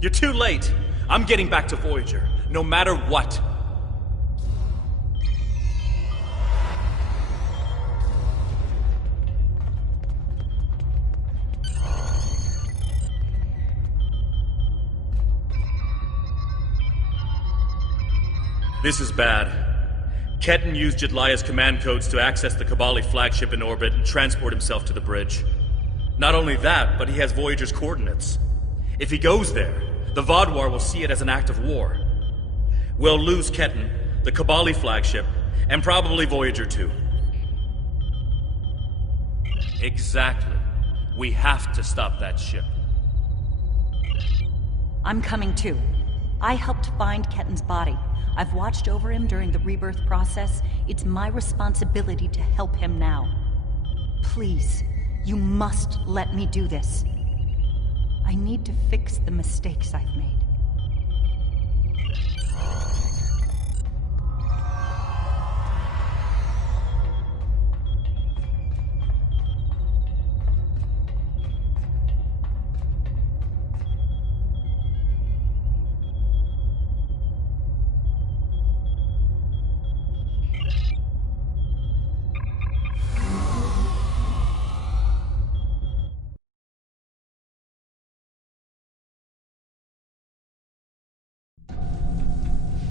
You're too late. I'm getting back to Voyager, no matter what. This is bad. Ketan used Jedlia's command codes to access the Kabali flagship in orbit and transport himself to the bridge. Not only that, but he has Voyager's coordinates. If he goes there, the Vaadwaur will see it as an act of war. We'll lose Ketan, the Kabali flagship, and probably Voyager too. Exactly. We have to stop that ship. I'm coming too. I helped find Ketan's body. I've watched over him during the rebirth process. It's my responsibility to help him now. Please, you must let me do this. I need to fix the mistakes I've made.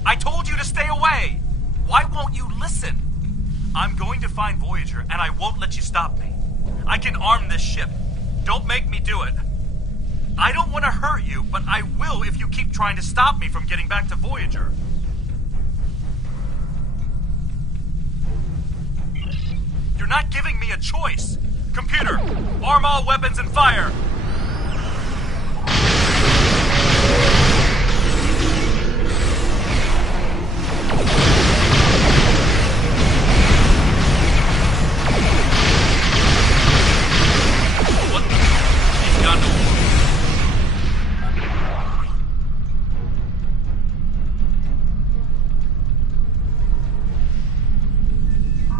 I told you to stay away! Why won't you listen? I'm going to find Voyager, and I won't let you stop me. I can arm this ship. Don't make me do it. I don't want to hurt you, but I will if you keep trying to stop me from getting back to Voyager. You're not giving me a choice. Computer, arm all weapons and fire!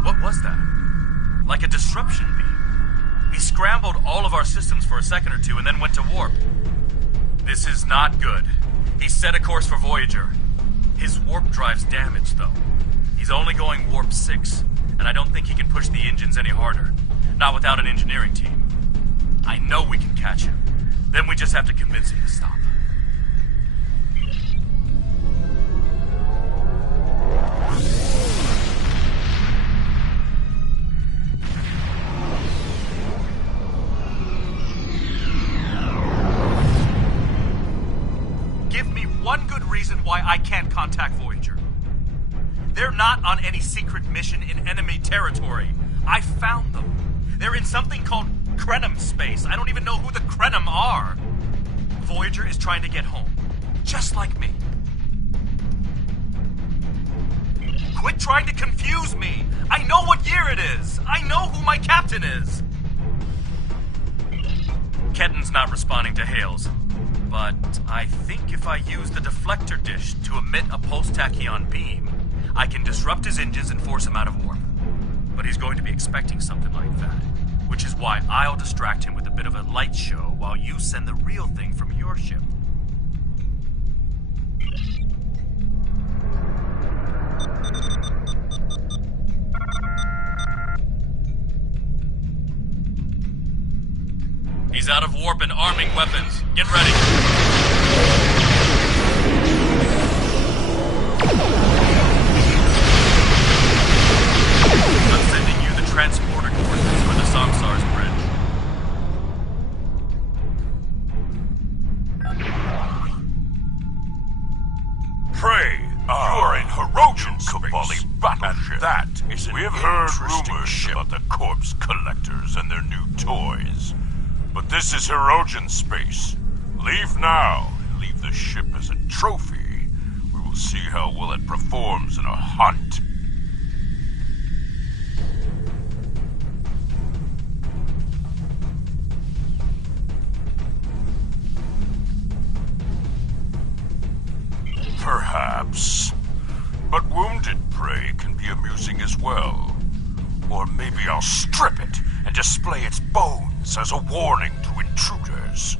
What was that? Like a disruption beam. He scrambled all of our systems for a second or two and then went to warp. This is not good. He set a course for Voyager. His warp drive's damaged, though. He's only going warp 6, and I don't think he can push the engines any harder. Not without an engineering team. I know we can catch him. Then we just have to convince him to stop. One good reason why I can't contact Voyager. They're not on any secret mission in enemy territory. I found them. They're in something called Krenim space. I don't even know who the Krenim are. Voyager is trying to get home. Just like me. Quit trying to confuse me. I know what year it is. I know who my captain is. Ketan's not responding to hails. But I think if I use the deflector dish to emit a pulse-tachyon beam, I can disrupt his engines and force him out of warp. But he's going to be expecting something like that, which is why I'll distract him with a bit of a light show while you send the real thing from your ship. He's out of warp and arming weapons. Get ready. I'm sending you the transporter coordinates for the Samsar's bridge. Pray, you are in Hirogen Kabali battleship. And that is an We have heard rumors about the corpse collectors and their new toys. But this is Hirogen space. Leave now, and leave the ship as a trophy. We will see how well it performs in a hunt. Perhaps. But wounded prey can be amusing as well. Or maybe I'll strip it and display its bones as a warning to intruders.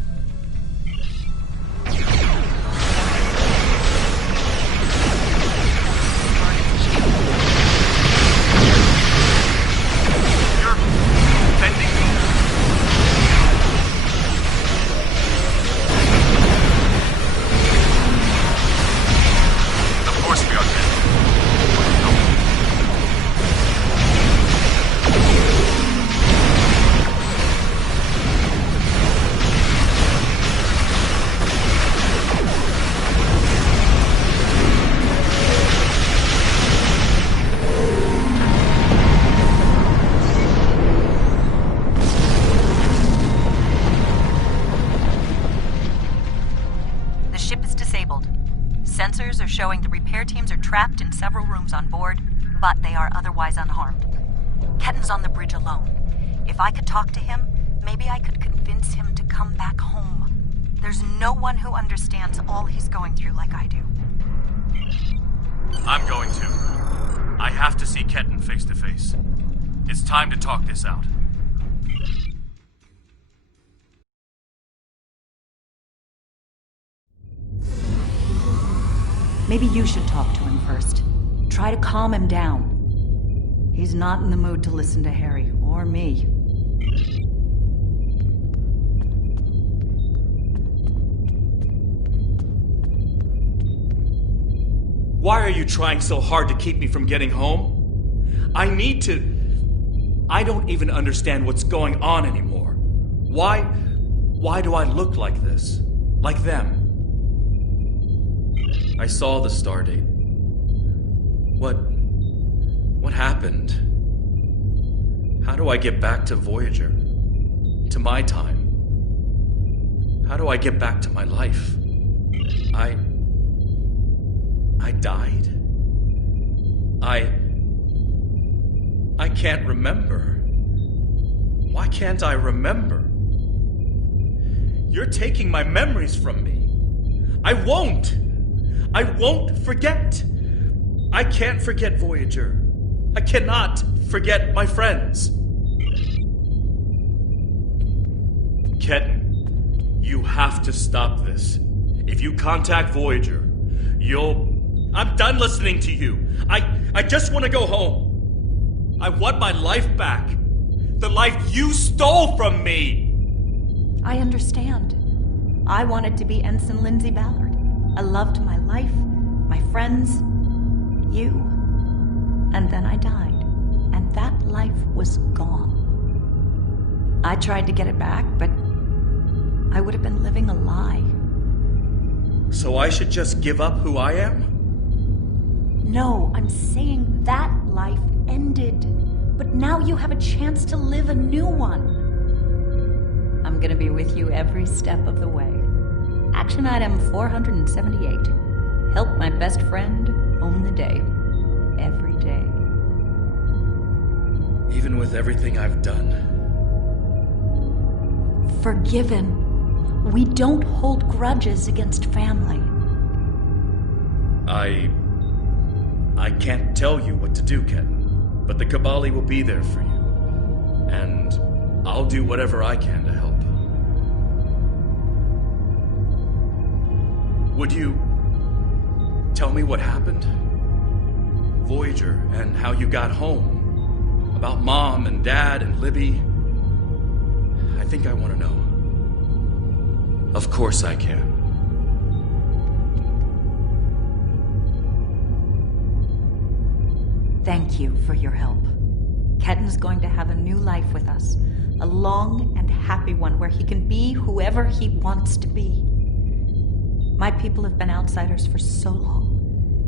trapped in several rooms on board, but they are otherwise unharmed. Ketten's on the bridge alone. If I could talk to him, maybe I could convince him to come back home. There's no one who understands all he's going through like I do. I'm going to. I have to see Ketten face to face. It's time to talk this out. Maybe you should talk to him first. Try to calm him down. He's not in the mood to listen to Harry or me. Why are you trying so hard to keep me from getting home? I need to... I don't even understand what's going on anymore. Why do I look like this? Like them? I saw the stardate. What happened? How do I get back to Voyager? To my time? How do I get back to my life? I died? I can't remember. Why can't I remember? You're taking my memories from me. I won't forget. I can't forget Voyager. I cannot forget my friends. Ketten, you have to stop this. If you contact Voyager, I'm done listening to you. I just want to go home. I want my life back. The life you stole from me. I understand. I wanted to be Ensign Lindsay Ballard. I loved my life, my friends, you. And then I died. And that life was gone. I tried to get it back, but I would have been living a lie. So I should just give up who I am? No, I'm saying that life ended. But now you have a chance to live a new one. I'm gonna be with you every step of the way. Action item 478. Help my best friend own the day. Every day. Even with everything I've done. Forgiven. We don't hold grudges against family. I can't tell you what to do, Ketten, but the Kabali will be there for you. And I'll do whatever I can to help. Would you tell me what happened? Voyager, and how you got home. About Mom and Dad and Libby. I think I want to know. Of course I can. Thank you for your help. Ketten's going to have a new life with us. A long and happy one where he can be whoever he wants to be. My people have been outsiders for so long.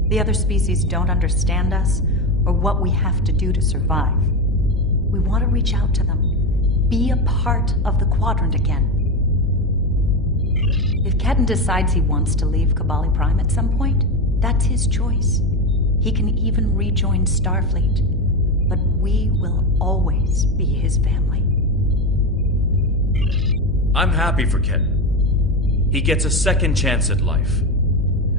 The other species don't understand us or what we have to do to survive. We want to reach out to them. Be a part of the Quadrant again. If Ketten decides he wants to leave Kabali Prime at some point, that's his choice. He can even rejoin Starfleet, but we will always be his family. I'm happy for Ketten. He gets a second chance at life.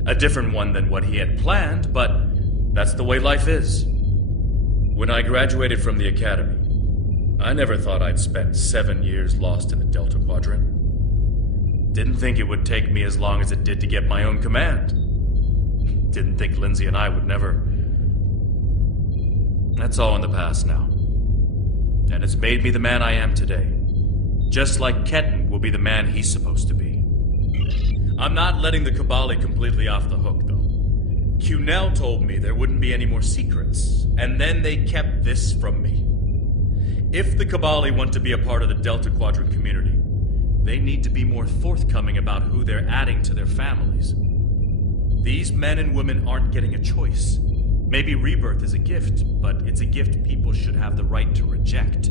A different one than what he had planned, but that's the way life is. When I graduated from the academy, I never thought I'd spend 7 years lost in the Delta Quadrant. Didn't think it would take me as long as it did to get my own command. Didn't think Lindsay and I would never... That's all in the past now. And it's made me the man I am today. Just like Ketten will be the man he's supposed to be. I'm not letting the Kabali completely off the hook, though. Cunell told me there wouldn't be any more secrets, and then they kept this from me. If the Kabali want to be a part of the Delta Quadrant community, they need to be more forthcoming about who they're adding to their families. These men and women aren't getting a choice. Maybe rebirth is a gift, but it's a gift people should have the right to reject.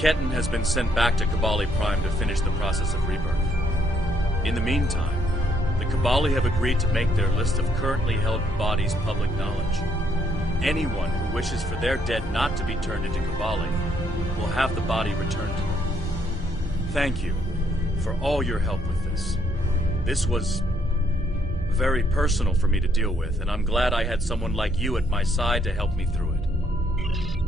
Ketan has been sent back to Kabali Prime to finish the process of rebirth. In the meantime, the Kabali have agreed to make their list of currently held bodies public knowledge. Anyone who wishes for their dead not to be turned into Kabali will have the body returned to them. Thank you for all your help with this. This was very personal for me to deal with, and I'm glad I had someone like you at my side to help me through it.